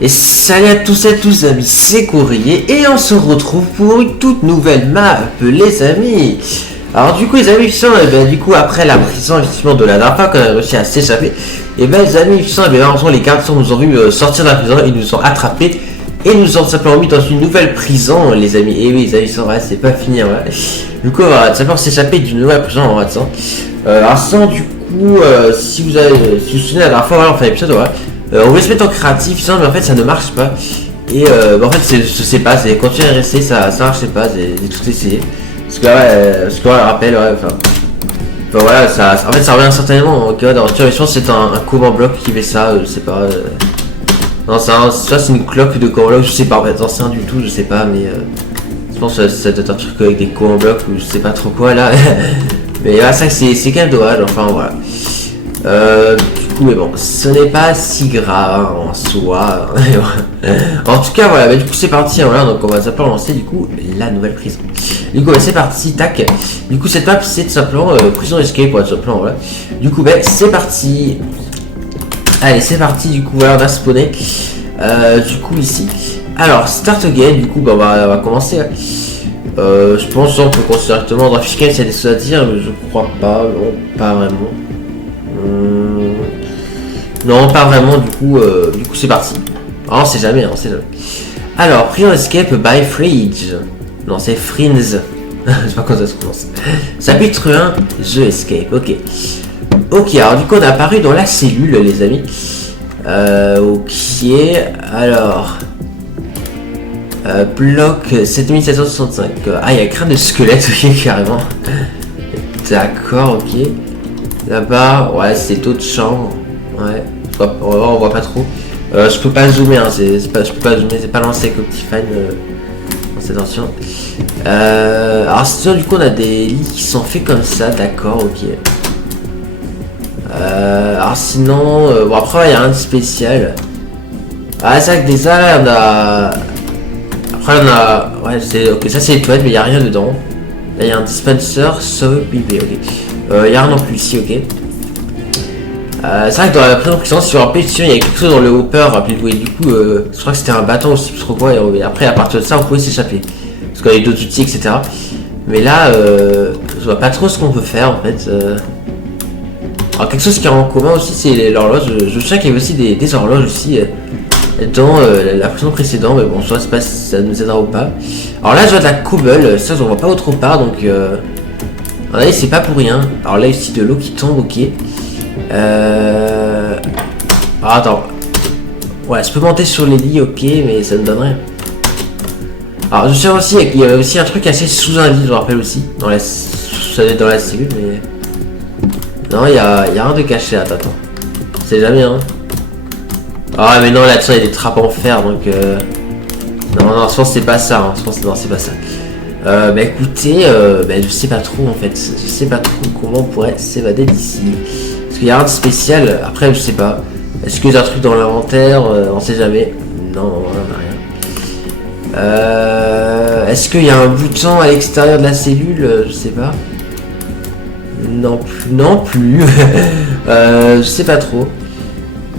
Et salut à tous amis, c'est Courrier et on se retrouve pour une toute nouvelle map les amis. Alors du coup les amis, du coup après la prison effectivement de la dernière fois qu'on a réussi à s'échapper, et ben les amis, malheureusement les garçons nous ont vu sortir de la prison, ils nous ont attrapés et nous ont simplement mis dans une nouvelle prison les amis. Et oui les amis, c'est pas fini ouais. Du coup on va simplement s'échapper d'une nouvelle prison en vrai. Alors sans du coup si vous vous souvenez la dernière fois voilà, on fait l'épisode ouais. On voulait se mettre en créatif, mais en fait ça ne marche pas. Et en fait je sais pas, c'est continuer à rester, ça marchait pas, j'ai tout essayé. Parce que je rappelle, enfin voilà, en fait ça revient certainement. Ok, dans je pense c'est un command bloc qui fait ça, je sais pas. Non, ça c'est une cloque de command bloc, je sais pas, en fait, c'est rien du tout, je sais pas, mais je pense que ça doit être un truc avec des command blocs ou je sais pas trop quoi là. Mais là, ça c'est quand même dommage, enfin voilà. Mais bon, ce n'est pas si grave hein, en soi. En tout cas, voilà, du coup c'est parti. Hein, voilà, donc on va simplement lancer du coup la nouvelle prison. Du coup, c'est parti, tac. Du coup, cette map c'est tout simplement prison escape, tout simplement. Voilà. Du coup, c'est parti. Allez, c'est parti. Du coup, voilà, on va spawner. Du coup, ici. Alors, start again. Du coup, on va commencer. Je pense qu'on peut considérer directement dans la fiche il y a des choses à dire, mais je crois pas. Non, pas vraiment. Non, pas vraiment, du coup c'est parti. Oh, on sait jamais, on sait jamais. Alors, Prison Escape by Fridge. Non, c'est Friends. Je sais pas comment ça se prononce. Chapitre 1, The Escape, ok. Ok, alors du coup, on est apparu dans la cellule, les amis. Ok, alors... bloc 7765. Ah, il y a un crâne de squelette, ok, carrément. D'accord, ok. Là-bas, ouais, c'est d'autres chambres. Ouais, on voit pas trop. Je peux pas zoomer, hein, je peux pas zoomer, c'est pas lancé avec Optifine dans cette version. Alors sinon, du coup, on a des lits qui sont faits comme ça, d'accord, ok. Alors sinon, bon après, il y a rien de spécial. Ah, c'est vrai que déjà, là, on a... Après, on a... Ouais, c'est... Ok, ça c'est les toilettes, mais il n'y a rien dedans. Là, il y a un dispenser, sauve bébé, ok. Il y a rien non plus ici, ok. C'est vrai que dans la prison, si vous vous rappelez, il y a quelque chose dans le hopper, rappelez-vous, et du coup, je crois que c'était un bâton aussi, plus trop quoi, et après, à partir de ça, on pouvait s'échapper. Parce qu'il y a d'autres outils, etc. Mais là, je vois pas trop ce qu'on peut faire, en fait. Alors, quelque chose qui est en commun aussi, c'est l'horloge. Je sais qu'il y avait aussi des horloges aussi dans la prison précédente, mais bon, je sais pas si ça nous aidera ou pas. Alors là, je vois de la cobble, ça, j'en vois pas autre part, donc... à mon avis, c'est pas pour rien. Alors là, ici, de l'eau qui tombe, ok. Ah, attends. Ouais, je peux monter sur les lits, ok, mais ça me donne rien. Alors, je sais aussi qu'il y avait aussi un truc assez sous un lit, je me rappelle aussi. Dans la cellule, mais... Non, il y a rien de caché, attends. C'est jamais, hein. Ah, mais non, là-dessus, il y a des trappes en fer, donc... Non, je pense que c'est pas ça, hein. Je pense que non, c'est pas ça. Écoutez, je sais pas trop, en fait. Je sais pas trop comment on pourrait s'évader d'ici. Parce qu'il y a rien de spécial, après je sais pas. Est-ce qu'il y a un truc dans l'inventaire, on sait jamais. Non, on a rien. Est-ce qu'il y a un bouton à l'extérieur de la cellule, je sais pas. Non plus, non plus. Je sais pas trop.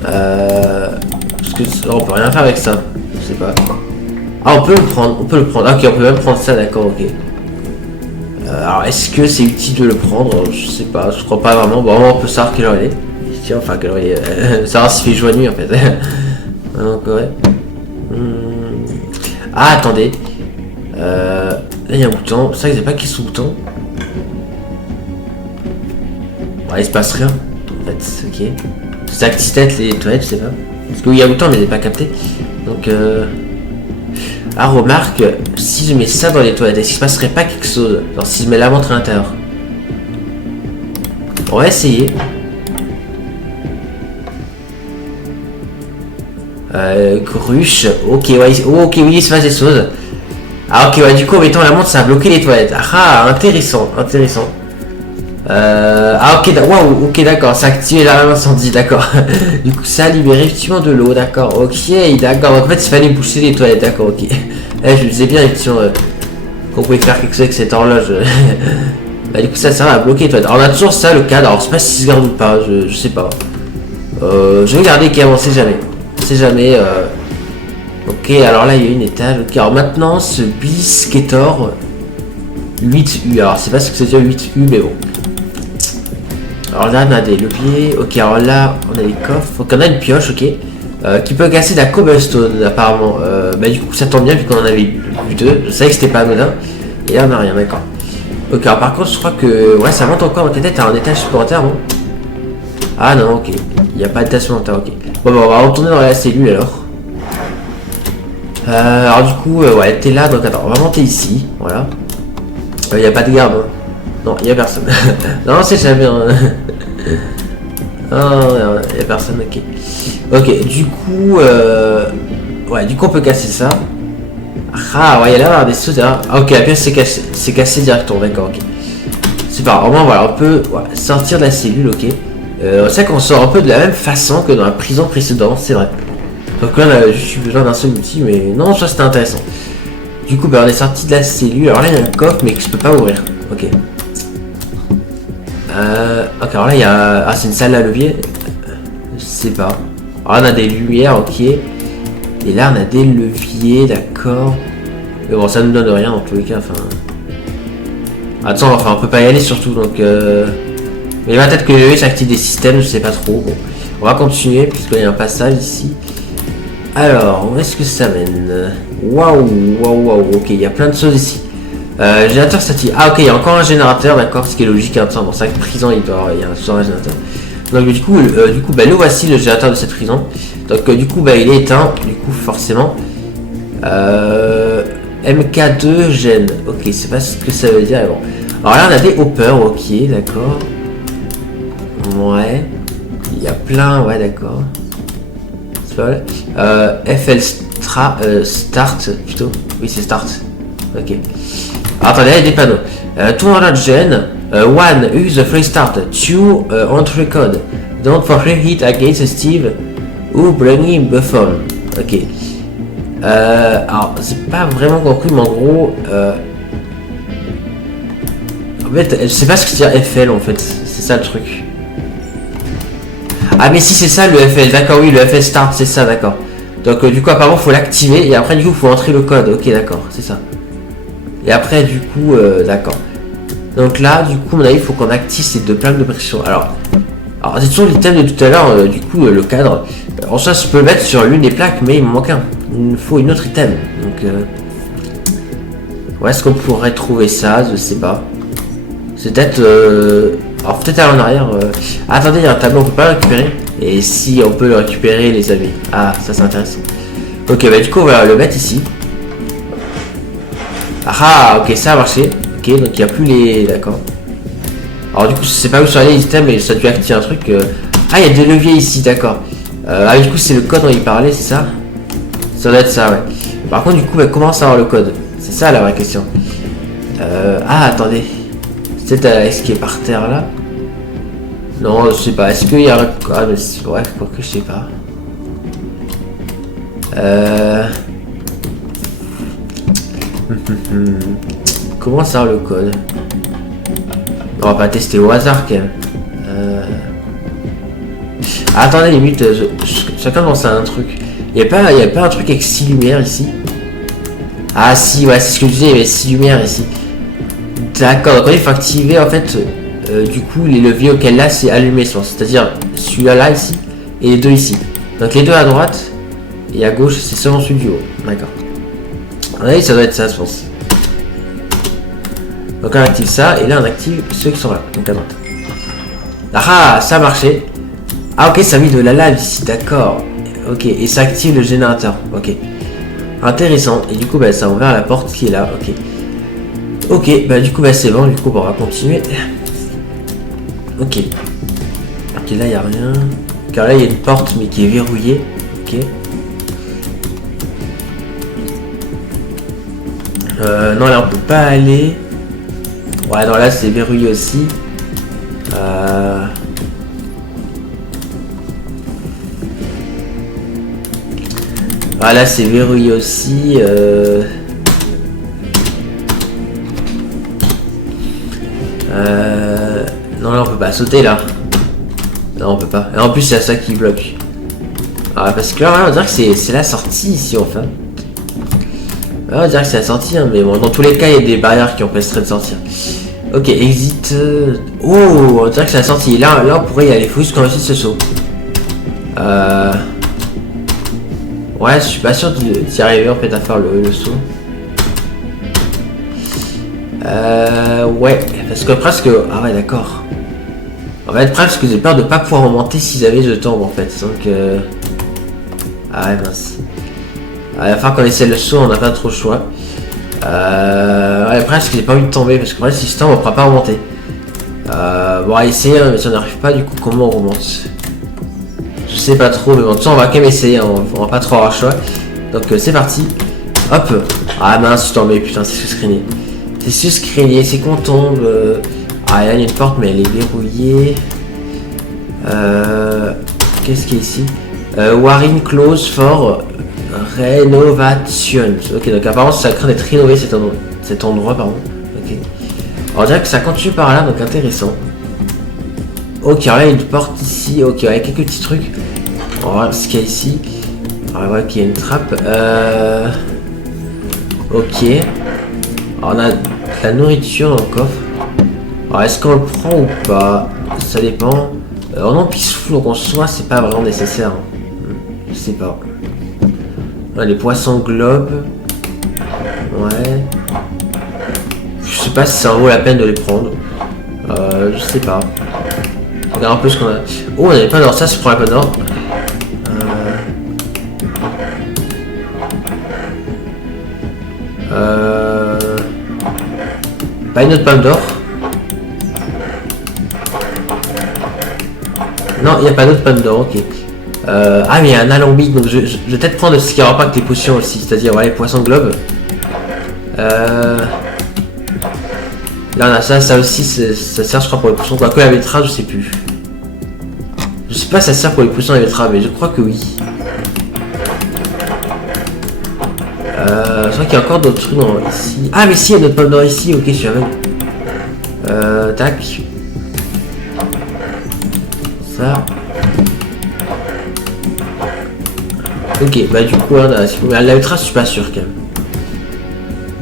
Parce que on peut rien faire avec ça. Je sais pas. Ah, on peut le prendre, Ok, on peut même prendre ça, d'accord, ok. Alors, est-ce que c'est utile de le prendre? Je sais pas, je crois pas vraiment. Bon, on peut savoir quelle heure elle est. Tiens, enfin, quelle heure il est. Savoir s'il fait jour nuit en fait. Donc, ouais. Ah, attendez. Là, il y a un bouton. C'est vrai que j'ai pas qui est sous bouton. Ouais, il se passe rien. En fait, ok. Ça active les toilettes, je sais pas. Parce qu'il y a un bouton, mais j'ai pas capté. Donc, Ah, remarque, si je mets ça dans les toilettes, est-ce qu'il se passerait pas quelque chose? Genre si je mets la montre à l'intérieur. On va essayer. Cruche. Ok, ouais, ok, oui, il se passe des choses. Ah, ok, ouais, du coup, en mettant la montre, ça a bloqué les toilettes. Ah, intéressant, intéressant. Ah, ok, waouh, ok, d'accord, ça a activé l'alarme incendie, d'accord. Du coup, ça a libéré effectivement de l'eau, d'accord, ok, d'accord. Donc, en fait, il fallait boucher les toilettes, d'accord, ok. Je me disais bien, effectivement, qu'on pouvait faire quelque chose avec cette horloge. Du coup, ça sert à bloquer les toilettes. Alors, on a toujours ça, le cadre. Alors, je sais pas si se garde ou pas, je sais pas. Je vais regarder quand même, on sait jamais. On sait jamais. Ok, alors là il y a une étage. Ok, alors maintenant ce Biscuitor 8U. Alors c'est pas ce que c'est dire 8U, mais bon. Alors là on a des leviers. Ok, alors là on a des coffres. Donc on a une pioche, ok. Qui peut casser de la cobblestone apparemment. Bah du coup ça tombe bien vu qu'on en avait vu deux. Je savais que c'était pas anodin. Et là on a rien, d'accord. Ok, alors par contre je crois que ouais ça monte encore. Ok, t'as un étage supplémentaire, bon. Ah non, ok. Il n'y a pas d'étage supplémentaire, ok. Bon, bah, on va retourner dans la cellule alors. Alors du coup, ouais, t'es là, donc attends, on va monter ici, voilà. Il n'y a pas de garde, hein. Non, il n'y a personne. Non, c'est jamais. Hein. Non, il n'y a personne, ok. Ok, du coup, ouais, du coup on peut casser ça. Ah, ouais, il y a l'air d'avoir des choses derrière. Ah, ok, la pièce c'est cassé directement, d'accord, ok. C'est pas grave, au moins, voilà, on peut sortir de la cellule, ok. C'est vrai qu'on sort un peu de la même façon que dans la prison précédente, c'est vrai. Donc là, on a juste eu besoin d'un seul outil, mais non, ça c'était intéressant. Du coup, bah, on est sorti de la cellule. Alors là, il y a un coffre, mais que je peux pas ouvrir. Ok. Ok, alors là, il y a. Ah, c'est une salle à levier. Je sais pas. Alors là, on a des lumières, ok. Et là, on a des leviers, d'accord. Mais bon, ça nous donne rien dans tous les cas. Enfin. Attends, enfin, on peut pas y aller surtout, donc. Mais peut-être que les leviers s'activent des systèmes, je sais pas trop. Bon, on va continuer, puisqu'il y a un passage ici. Alors, où est-ce que ça mène? Waouh, waouh, waouh, ok, il y a plein de choses ici. Générateur statique. Ah, ok, il y a encore un générateur, d'accord, ce qui est logique. Hein, dans chaque prison, il y a un générateur. Donc, du coup, bah, nous voici le générateur de cette prison. Donc, du coup, bah, il est éteint, du coup, forcément. MK2 gène. Ok, c'est pas ce que ça veut dire. Bon. Alors là, on a des hoppers, ok, d'accord. Ouais. Il y a plein, ouais, d'accord. FL start plutôt. Oui, c'est start. Ok. Alors, attendez, il y a des panneaux. 200 gen. 1. Use the free start. 2. Entry code. Don't forget hit against Steve ou bringing Buffon. Ok. Alors, c'est pas vraiment compris, mais en gros. En fait, je sais pas ce que c'est dire FL en fait. C'est ça le truc. Ah mais si c'est ça le FL, d'accord, oui, le FL start, c'est ça, d'accord. Donc du coup apparemment faut l'activer et après du coup faut entrer le code, ok d'accord, c'est ça. Et après du coup, d'accord. Donc là du coup à mon avis il faut qu'on active ces deux plaques de pression. Alors c'est toujours l'item de tout à l'heure, du coup le cadre. En soi je peux le mettre sur l'une des plaques mais il me manque un. Il me faut une autre item. Donc où est-ce qu'on pourrait trouver ça, je sais pas. C'est peut-être... Alors peut-être à en arrière. Attendez, il y a un tableau, on peut pas le récupérer. Et si on peut le récupérer, les amis. Ah, ça c'est intéressant. Ok, bah du coup on va le mettre ici. Ah, ok, ça a marché. Ok, donc il n'y a plus les... D'accord. Alors du coup, je sais pas où sont les items, mais ça a dû activer un truc. Ah, il y a des leviers ici, d'accord. Ah, du coup, c'est le code dont il parlait, c'est ça? Ça doit être ça, ouais. Par contre, du coup, bah, comment savoir le code? C'est ça la vraie question. Ah, attendez. Est-ce qu'il est par terre là? Non, je sais pas. Est-ce qu'il y a... Ah, mais ouais, quoi que je sais pas. Comment ça le code? On va pas tester au hasard quand même. Attendez, limite, chacun pense à un truc. Il y a pas un truc avec 6 lumières ici? Ah si, ouais, c'est ce que je disais, il y avait 6 lumières ici. D'accord, donc il faut activer en fait du coup les leviers auxquels là c'est allumé, c'est-à-dire celui-là là ici et les deux ici. Donc les deux à droite et à gauche c'est seulement celui du haut. D'accord. Oui, ça doit être ça je pense. Donc on active ça et là on active ceux qui sont là, donc à droite. Ah ça a marché. Ah ok, ça a mis de la lave ici, d'accord. Ok, et ça active le générateur. Ok. Intéressant. Et du coup bah, ça a ouvert la porte qui est là, ok. Ok, bah du coup bah c'est bon, du coup bah, on va continuer. Ok. Ok, là il n'y a rien. Car là il y a une porte mais qui est verrouillée. Ok. Non là on peut pas aller. Ouais non là c'est verrouillé aussi. Ah là c'est verrouillé aussi. Non là on peut pas sauter là. Non on peut pas. Et en plus c'est ça qui bloque. Ah parce que là on va dire que c'est la sortie ici enfin. Ah, on dirait que c'est la sortie, hein, mais bon, dans tous les cas, il y a des barrières qui empêcheraient de sortir. Ok, exit. Oh, on dirait que c'est la sortie. Là, on pourrait y aller. Faut juste qu'on réussisse ce saut. Ouais, je suis pas sûr d'y arriver en fait à faire le saut. Ouais, parce que presque. Ah ouais, d'accord. En fait, presque j'ai peur de pas pouvoir remonter s'ils avaient je tombe en fait. Donc. Ah ouais, mince. Il va falloir qu'on essaie le saut, on n'a pas trop le choix. Ouais, presque j'ai pas envie de tomber parce que après, si je tombe, on pourra pas remonter. Bon, on va essayer, mais si on n'arrive pas, du coup, comment on remonte? Je sais pas trop, mais bon, de toute façon, on va quand même essayer, hein, on va pas trop avoir le choix. Donc, c'est parti. Hop. Ah mince, je suis tombé, putain, c'est sous-screené. C'est sous-screené, c'est qu'on tombe. Ah, là, il y a une porte, mais elle est verrouillée. Qu'est-ce qu'il y a ici? Warring close for renovation. Ok, donc apparemment, ça craint d'être rénové cet endroit, pardon. Ok. Alors, on dirait que ça continue par là, donc intéressant. Ok, alors là, il y a une porte ici. Ok, avec quelques petits trucs. On va voir ce qu'il y a ici. Alors, on va voir qu'il y a une trappe. Ok. Alors, on a de la nourriture dans le coffre. Alors, est-ce qu'on le prend ou pas? Ça dépend. Alors, non, peaceful, donc en soi, c'est pas vraiment nécessaire. Je sais pas. Là, les poissons globes. Ouais. Je sais pas si ça en vaut la peine de les prendre. Je sais pas. Regarde un peu ce qu'on a. Oh, on avait pas d'or, ça se prend un peu d'or. Pas une autre pomme d'or. Non, il n'y a pas d'autre pomme d'or, ok. Ah, mais il y a un alambic, donc je vais peut-être prendre ce qui aura pas avec les potions aussi, c'est-à-dire ouais, les poissons globes. Là, on a ça aussi, ça sert, je crois, pour les poissons. Quoique la betterave, je sais plus. Je sais pas si ça sert pour les poissons et la betterave, mais je crois que oui. Je crois qu'il y a encore d'autres trucs ici. Ah, mais si, il y a notre pomme d'or ici, ok, je suis avec. Tac. Ça. Ok, bah du coup, hein, la betterave, je suis pas sûr quand même.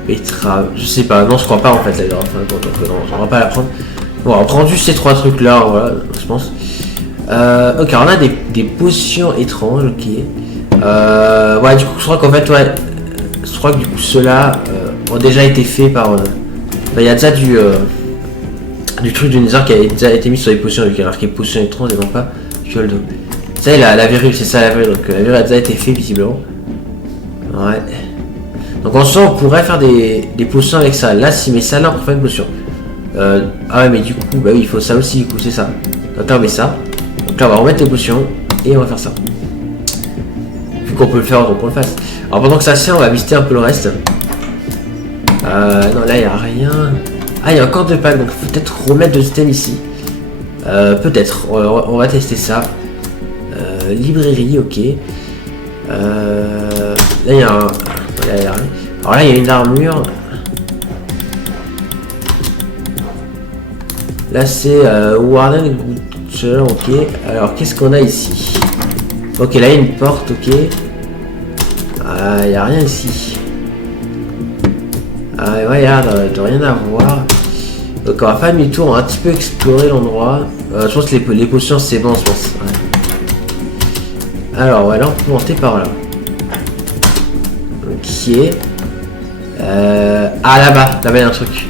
Betterave, je sais pas, non, je crois pas en fait la betterave, donc non, on va pas la prendre. Bon, on prend juste ces trois trucs là, voilà, je pense. Ok, alors on a des potions étranges, ok. Ouais, du coup, je crois qu'en fait, ouais, je crois que du coup, ceux-là ont déjà été faits par. Il y a déjà du truc du Nether qui a déjà été mis sur les potions, donc il y a marqué potions étranges et non pas fiole d'eau. Ça, la verrue, c'est ça la verrue, donc la verrue a déjà été faite visiblement. Ouais. Donc en soi, on pourrait faire des potions avec ça. Là, si met ça là, on peut faire une potion. Ah ouais, mais du coup, bah oui, il faut ça aussi, du coup, c'est ça. Donc là, on met ça. Donc là, on va remettre les potions et on va faire ça. Vu qu'on peut le faire, donc on le fasse. Alors pendant que ça se fait, on va visiter un peu le reste. Non, là, il n'y a rien. Ah, il y a encore deux packs, donc il faut peut-être remettre de système ici. Peut-être, on va tester ça. Librairie, ok. Là, il y a un... Alors là, il y a une armure. Là, c'est Warden Butcher, ok. Alors, qu'est-ce qu'on a ici? Ok, là, il y a une porte, ok. Il n'y a rien ici. Ouais, il y a de rien à voir. Donc, on va faire demi-tour, on va un petit peu explorer l'endroit. Je pense que les potions, c'est bon, je pense. Ouais. Alors, ouais, là, on peut monter par là. Ok. Ah, là-bas, il y a un truc.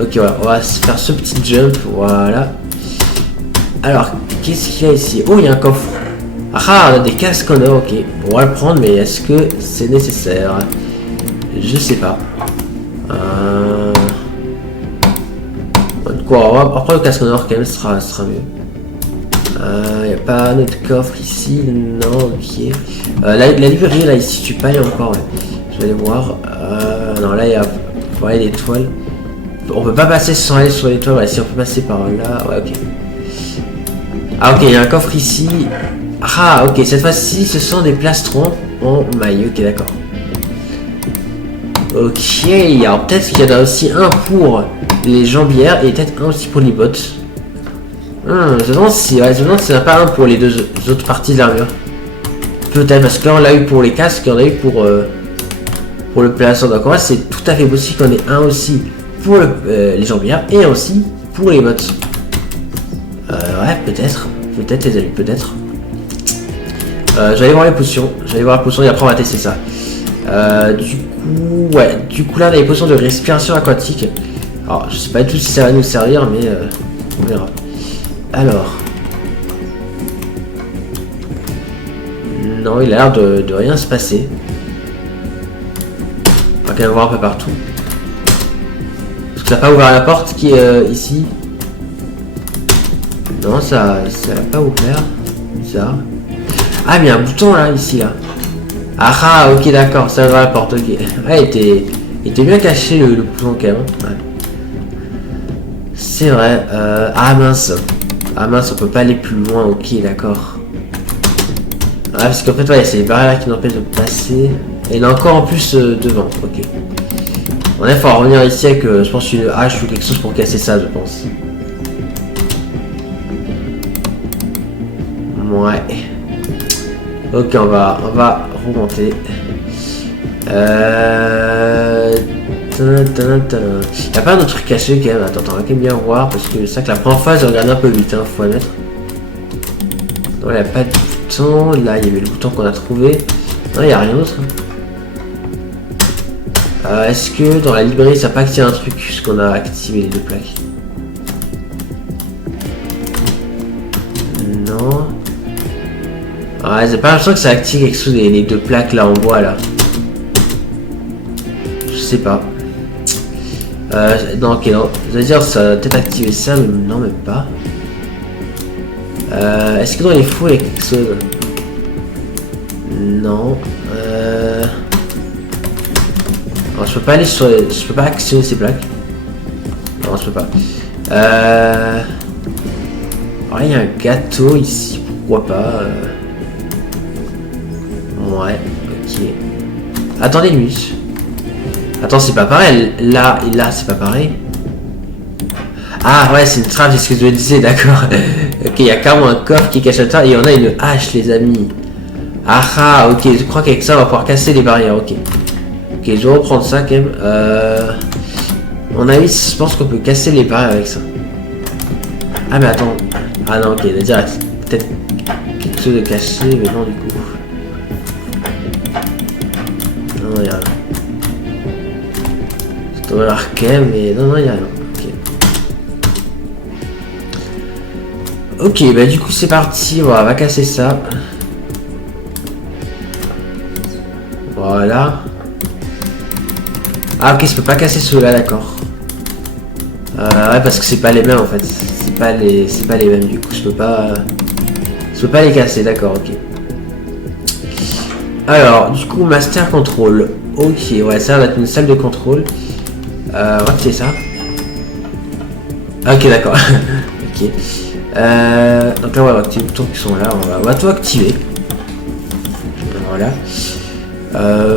Ok, voilà, on va faire ce petit jump, voilà. Alors, qu'est-ce qu'il y a ici? Oh, il y a un coffre. Ah, on a des casques en or, ok. On va le prendre, mais est-ce que c'est nécessaire? Je sais pas. Quoi, on va prendre le casque en or quand même, ce sera mieux. Il n'y a pas un autre coffre ici, non, ok. La librairie là, il se situe pas, il y a encore, ouais. Je vais aller voir. Non, là, il y a ouais, l'étoile. On peut pas passer sans aller sur l'étoile, ouais, si on peut passer par là, ouais, ok. Ah, ok, il y a un coffre ici. Ah, ok, cette fois-ci, ce sont des plastrons en maille, ok, d'accord. Ok, alors peut-être qu'il y en a aussi un pour les jambières et peut-être un aussi pour les bottes. Je me demande si il n'y en a pas un pour les deux autres parties de l'armure. Peut-être, parce que là on l'a eu pour les casques et on l'a eu pour pour le placement. Donc en vrai, c'est tout à fait possible qu'on ait un aussi pour les jambières et aussi pour les bottes. Ouais, peut-être. Peut-être les amis, peut-être. J'allais voir les potions. J'allais voir les potions et après on va tester ça. Du coup, ouais. Du coup là, on a les potions de respiration aquatique. Alors, je sais pas du tout si ça va nous servir, mais on verra. Alors. Non, il a l'air de rien se passer. On va quand même voir un peu partout. Parce que ça n'a pas ouvert la porte qui est ici. Non, ça l'a pas ouvert. Bizarre. Ah, mais il y a un bouton là, ici, là. Ah, ok, d'accord, ça ouvre la porte, ok. Ouais, il était bien caché le bouton quand même. Ouais. C'est vrai. Ah mince. Ah mince, on peut pas aller plus loin, ok, d'accord. Ah, parce qu'en fait, ouais, c'est les barrières là qui nous empêchent de passer. Et il y en a encore en plus devant, ok. On il faut revenir ici avec, je pense, une hache ou quelque chose pour casser ça, je pense. Ouais. Ok, on va remonter. Il y a pas d'autres trucs cachés quand même. Attends, on va quand même bien voir parce que c'est ça que la première fois, j'ai regardé un peu vite, hein, faut admettre. Non, il n'y a pas de bouton. Là, il y avait le bouton qu'on a trouvé. Non, il n'y a rien d'autre. Est-ce que dans la librairie, ça n'a pas activé un truc puisqu'on a activé les deux plaques? Non. Ouais, j'ai pas l'impression que ça active quelque chose les deux plaques là en bois là. Je sais pas. Non, ok, non. Je veux dire, ça va peut-être activer ça, mais non, même pas. Est-ce que dans les fous, il y a quelque chose? Non. Alors, je peux pas aller sur les... Je peux pas actionner ces plaques. Non, je peux pas. Alors, il y a un gâteau ici, pourquoi pas. Ouais, ok. Attendez, lui. Attends, c'est pas pareil. Là et là, c'est pas pareil. Ah ouais, c'est une trappe, c'est ce que je disais, d'accord. Ok, il y a carrément un coffre qui cache à terre et on a une hache, les amis. Ah, ok, je crois qu'avec ça, on va pouvoir casser les barrières, ok. Ok, je vais reprendre ça quand même. Mon avis, je pense qu'on peut casser les barrières avec ça. Ah, mais attends. Ah non, ok, c'est-à-dire peut-être quelque chose de caché, mais non, du coup. Non, il y a rien. Je dois l'arquer, mais non, il y a rien. Ok, bah du coup c'est parti, on va casser ça. Voilà. Ah ok, je peux pas casser ceux-là, d'accord. Ouais, parce que c'est pas les mêmes en fait. C'est pas les mêmes, du coup je peux pas les casser, d'accord, ok. Alors, du coup, Master Control. Ok, ouais, ça va être une salle de contrôle. On va activer ça. Ok, d'accord. Ok. Donc là, on va activer les boutons qui sont là. On va tout activer. Voilà.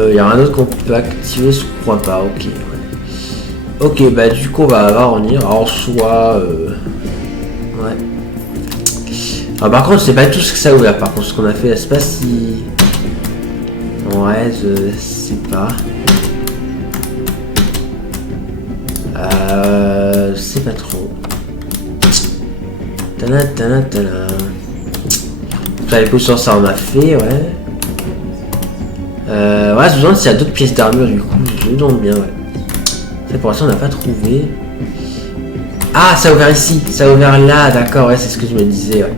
Il y a un autre qu'on peut activer, je crois pas. Ok. Ouais. Ok, bah du coup, on va revenir. Alors, soit. Ouais. Alors, par contre, c'est pas tout ce que ça a ouvert. Par contre, ce qu'on a fait, c'est pas si. Ouais, je sais pas. Je sais pas trop. Tana. Les potions, ça on a fait, ouais. Ouais, je me demande s'il y a d'autres pièces d'armure, du coup, je me demande bien, ouais. C'est pour ça on n'a pas trouvé. Ah, ça a ouvert ici, ça a ouvert là, d'accord, ouais, c'est ce que je me disais, ouais.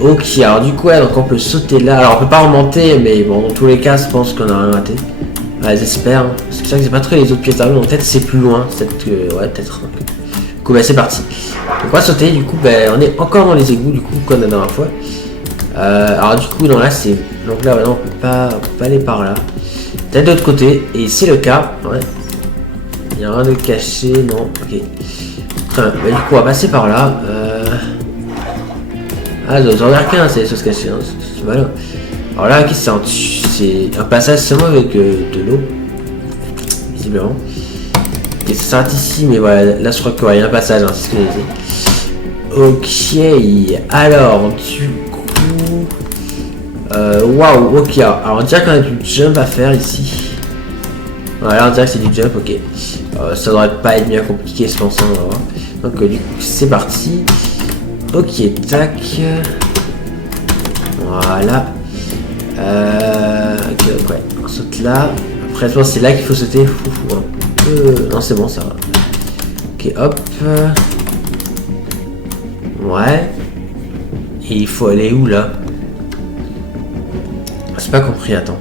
Ok, alors du coup, ouais, donc on peut sauter là. Alors on peut pas remonter, mais bon, dans tous les cas, je pense qu'on a rien raté. Ouais, j'espère, hein. Parce que c'est vrai que j'ai pas trouvé les autres pièces d'armure, donc peut-être c'est plus loin, peut-être que, ouais, peut-être. Du coup, bah c'est parti. Donc on va sauter, du coup, bah, on est encore dans les égouts, du coup, comme la dernière fois. Alors du coup, non, là, c'est... Donc là, maintenant, on peut pas aller par là. Peut-être de l'autre côté, et c'est le cas, ouais. Il y a rien de caché, non, ok. Très bien, bah, du coup, on va passer par là. Ah, j'en ai qu'un, c'est les choses cachées, hein. C'est malin. Alors là, ok, c'est un passage seulement avec de l'eau. Visiblement. Et ça s'arrête ici, mais voilà, là je crois qu'il y a un passage, hein, c'est ce que j'ai dit. Ok, alors, du coup... Waouh, ok, alors on dirait qu'on a du jump à faire ici. Voilà, on dirait que c'est du jump, ok. Ça devrait pas être bien compliqué, je pense, hein, on va voir. Donc du coup, c'est parti. Ok, tac. Voilà. Ok, donc ouais, on saute là. Après, je pense que c'est là qu'il faut sauter. Non, c'est bon, ça va. Ok, hop. Ouais. Et il faut aller où là? J'ai pas compris, attends.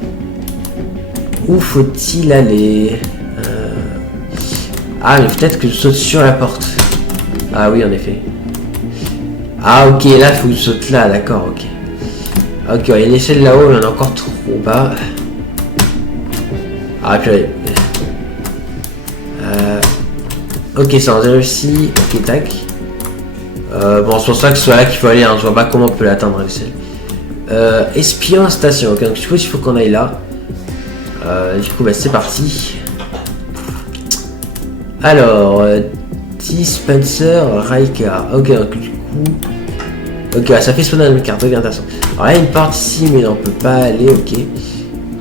Où faut-il aller? Ah, mais peut-être que je saute sur la porte. Ah oui, en effet. Ah ok, là, il faut que je saute là, d'accord, ok. Ok, il y a une échelle là-haut, mais on est encore trop bas. Ah, purée. Ok, ça on a réussi. Ok, tac. Bon, c'est pour ça que ce soit là qu'il faut aller, hein. Je vois pas comment on peut l'atteindre, l'échelle. Espion station, ok, donc je suppose qu'il faut qu'on aille là. Du coup, bah, c'est parti. Alors, Dispenser Raika. Ok, donc du coup. Ok, ça fait sonner une carte, regarde intéressant. Alors là, il y a une porte ici, mais on peut pas aller, ok.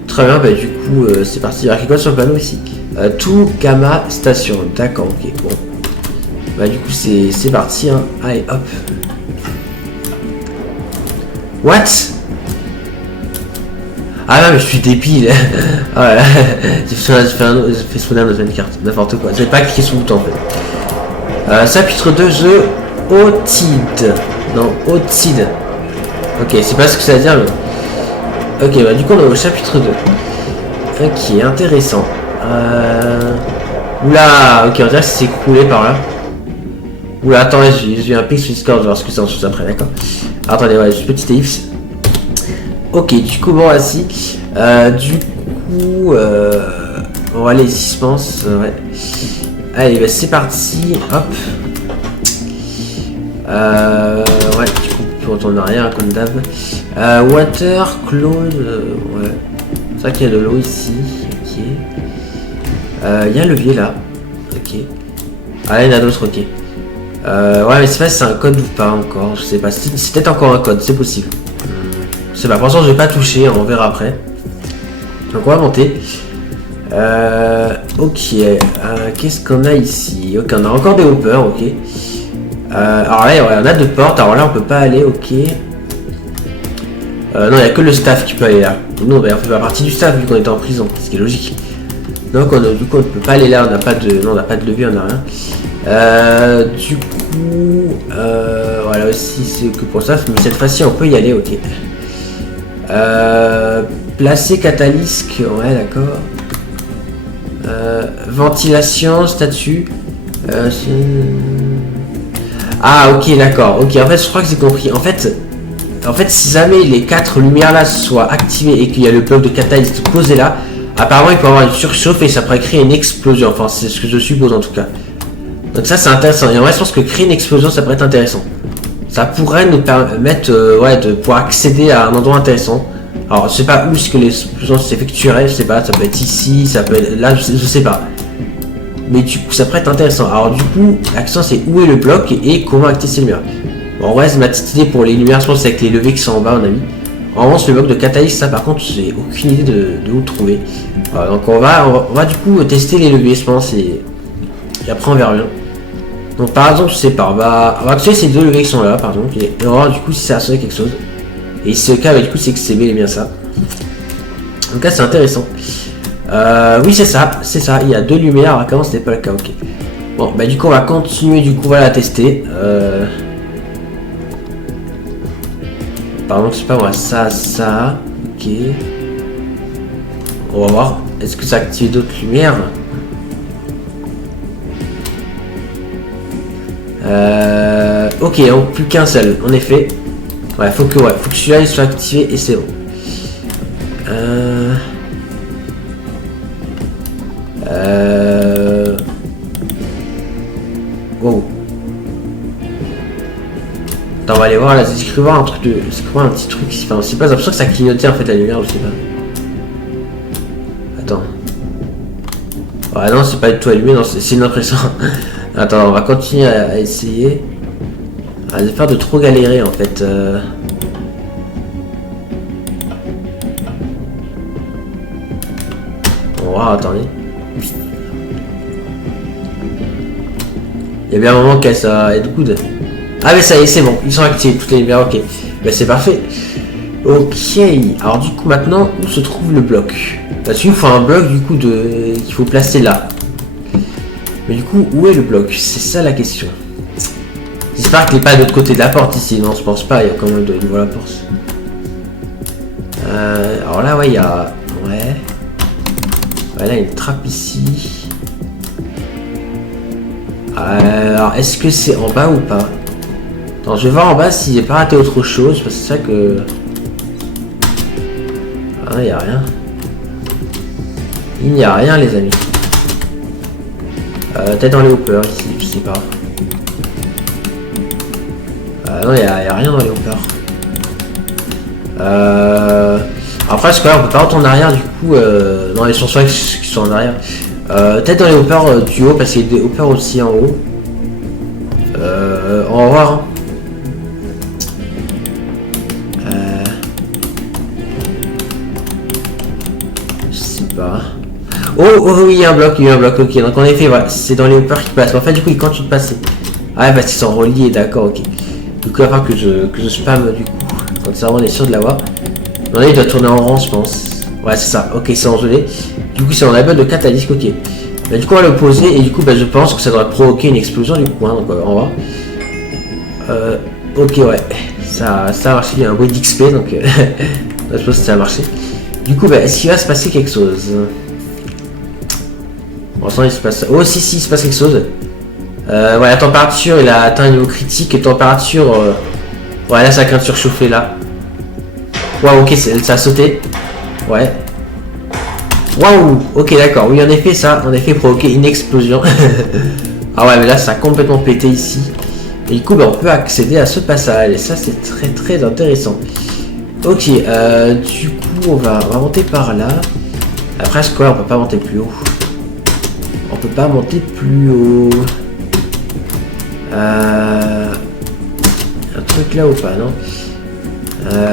Très bien, bah du coup, c'est parti. Il y a quelque chose sur le panneau ici. Tout Gamma Station. D'accord, ok, bon. Bah du coup, c'est parti, hein. Allez, hop. What? Ah non, mais je suis débile. Ah ouais, j'ai fait spawner dans une carte, n'importe quoi. J'avais pas cliqué sur le bouton en fait. Chapitre 2, jeu Otide. Non, Otide. Ok, c'est pas ce que ça veut dire, mais. Ok, bah du coup, on est au chapitre 2. Ok, intéressant. Oula, ok, on dirait que c'est écroulé par là. Oula, attends, j'ai un pic sur Discord, je vais voir ce que c'est en dessous après, d'accord. Attendez, ouais, juste petit ellipse. Ok, du coup, bon, voici. Du coup, on va aller ici, je pense. Ouais. Allez, bah, c'est parti. Hop. Ouais, du coup, on retourne en arrière, comme d'hab. Water, clone. Ouais. C'est vrai qu'il y a de l'eau ici. Ok. Il y a un levier là. Ok. Ah, il y en a d'autres, ok. Ouais, mais c'est pas si c'est un code ou pas encore. Je sais pas. C'est peut-être encore un code, c'est possible. Je sais pas, pour l'instant je vais pas toucher, on verra après. Donc on va monter. Ok, qu'est-ce qu'on a ici? Ok, on a encore des hoppers, ok. Alors là, ouais, on a deux portes, alors là on peut pas aller, ok. Non, il n'y a que le staff qui peut aller là. Nous, on fait pas partie du staff vu qu'on était en prison, ce qui est logique. Donc du coup on ne peut pas aller là, on n'a pas de. Non, on n'a pas de levier, on n'a rien. Du coup, voilà aussi c'est que pour ça, mais cette fois-ci on peut y aller, ok. Placer catalysque, ouais d'accord. Ventilation, statut. Ah ok d'accord, ok en fait je crois que j'ai compris. En fait si jamais les 4 lumières là soient activées et qu'il y a le bloc de catalyste posé là, apparemment il peut y avoir une surchauffe et ça pourrait créer une explosion, enfin c'est ce que je suppose en tout cas. Donc ça c'est intéressant, et en vrai je pense que créer une explosion ça pourrait être intéressant. Ça pourrait nous permettre de pouvoir accéder à un endroit intéressant. Alors je sais pas où est-ce que l'explosion s'effectuerait, je sais pas, ça peut être ici, ça peut être là, je sais pas. Mais du coup ça pourrait être intéressant. Alors du coup, la question c'est où est le bloc et comment activer ces lumières. Bon, en vrai c'est ma petite idée pour les lumières, je pense c'est avec les leviers qui sont en bas on a mis. En revanche le bloc de catalyse, ça par contre j'ai aucune idée de où le trouver. Donc on va du coup tester les leviers je pense et après on verra bien. Donc par exemple je sais pas, on va activer ces deux leviers qui sont là par exemple et on va voir du coup si ça a sonné quelque chose. Et si c'est le cas, bah, du coup c'est que c'est bel et bien ça. Donc là c'est intéressant. Oui c'est ça, il y a deux lumières, alors qu'avant c'était pas le cas, ok. Bon bah du coup on va continuer du coup voilà à tester. Par exemple je sais pas moi, ça, ok. On va voir, est-ce que ça active d'autres lumières? Ok, donc plus qu'un seul, en effet. Ouais, faut que celui-là il soit activé et c'est bon. Wow. Attends, on va aller voir là, j'ai cru voir un truc de. C'est quoi un petit truc? Enfin, c'est pas l'impression que ça clignotait en fait la lumière, je sais pas. Attends. Ouais, non, c'est pas du tout allumé, non, c'est une impression. Attends, on va continuer à essayer. Ah, j'ai peur de trop galérer en fait. On va voir, attendez. Il y a bien un moment qu'elle ça aide good. Ah mais ça y est, c'est bon, ils sont actifs, toutes les lumières, ok. Bah c'est parfait. Ok, alors du coup maintenant, où se trouve le bloc? Parce qu'il faut un bloc du coup qu'il faut placer là. Mais du coup, où est le bloc? C'est ça la question. J'espère qu'il n'est pas de l'autre côté de la porte ici, non je pense pas, il y a quand même de nouveau la porte. Alors là ouais il y a... Ouais. Ouais là il y a une trappe ici. Alors est-ce que c'est en bas ou pas? Attends, je vais voir en bas si j'ai pas raté autre chose, parce que c'est ça que... Ah il n'y a rien. Il n'y a rien les amis. Peut-être dans les hoppers ici, je sais pas. Non, il n'y a rien dans les hoppers. Après, c'est quand même, on peut pas retourner en arrière du coup. Dans les chansons qui sont en arrière. Peut-être dans les hoppers du haut, parce qu'il y a des hoppers aussi en haut. Au revoir. Hein. Je sais pas. Oh, oh oui, il y a un bloc, ok. Donc en effet, voilà, c'est dans les hoppers qui passent. En fait, du coup, ils continuent de passer. Ah, bah, ils sont reliés, d'accord, ok. Du coup, il va falloir que je spam du coup. Comme ça, on est sûr de l'avoir. Non, il doit tourner en rang, je pense. Ouais, c'est ça, ok, c'est en gelé. Du coup, c'est en label de catalyseur, ok. Bah, du coup, on va le poser et du coup, bah, je pense que ça devrait provoquer une explosion du coup, hein, donc on va. Ok, ouais, ça a marché, il y a un bruit d'XP, donc je pense que ça a marché. Du coup, bah, est-ce qu'il va se passer quelque chose? Bon, il se passe... Oh, si, il se passe quelque chose. Ouais, la température, il a atteint un niveau critique, et température... Ouais, là, ça craint de surchauffer, là. Waouh, ok, ça a sauté. Ouais. Waouh, ok, d'accord. Oui, en effet, ça a en effet provoqué une explosion. Ah ouais, mais là, ça a complètement pété ici. Et du coup, bah, on peut accéder à ce passage. Et ça, c'est très intéressant. Ok, du coup, on va monter par là. Après, c'est quoi? On peut pas monter plus haut. On peut pas monter plus haut. Un truc là ou pas, non?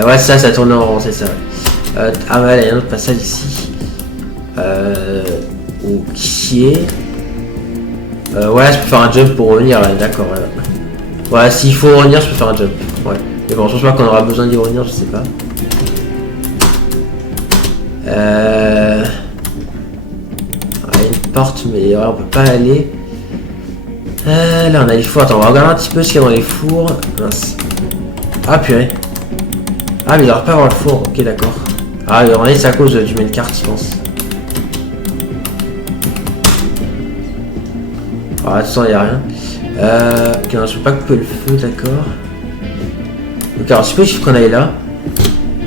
Ouais, ça tourne en rond, c'est ça. Ah ouais, il y a un autre passage ici. Ok. Ouais, je peux faire un jump pour revenir là, d'accord. Ouais, s'il faut revenir, je peux faire un jump. Ouais. Mais bon, je pense pas qu'on aura besoin d'y revenir, je sais pas. Ouais, une porte, mais ouais, on peut pas aller. Là, on a les fours. Attends, on va regarder un petit peu ce qu'il y a dans les fours. Mince. Ah, purée. Ah, mais il doit pas avoir le four. Ok, d'accord. Ah, c'est à cause du main cart, je pense. Ah, de toute façon, il n'y a rien. Ok, non, je peux pas couper le feu, d'accord. Ok, alors, je suppose qu'il faut qu'on aille là.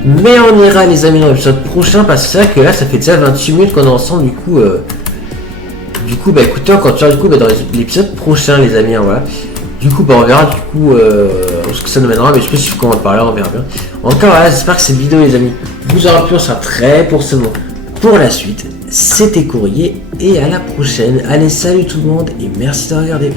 Mais on ira, les amis, dans l'épisode prochain, parce que c'est vrai que là, ça fait déjà 28 minutes qu'on est ensemble, du coup. Du coup, bah écoutez, on continue du coup, bah, dans l'épisode prochain, les amis, hein, voilà. Du coup, bah on verra du coup ce que ça nous mènera, mais je pense qu'on va parler, on verra bien. Encore, voilà, j'espère que cette vidéo, les amis, vous aura plu, on sera très pour ce moment. Pour la suite, c'était Courrier, et à la prochaine. Allez, salut tout le monde, et merci de regarder.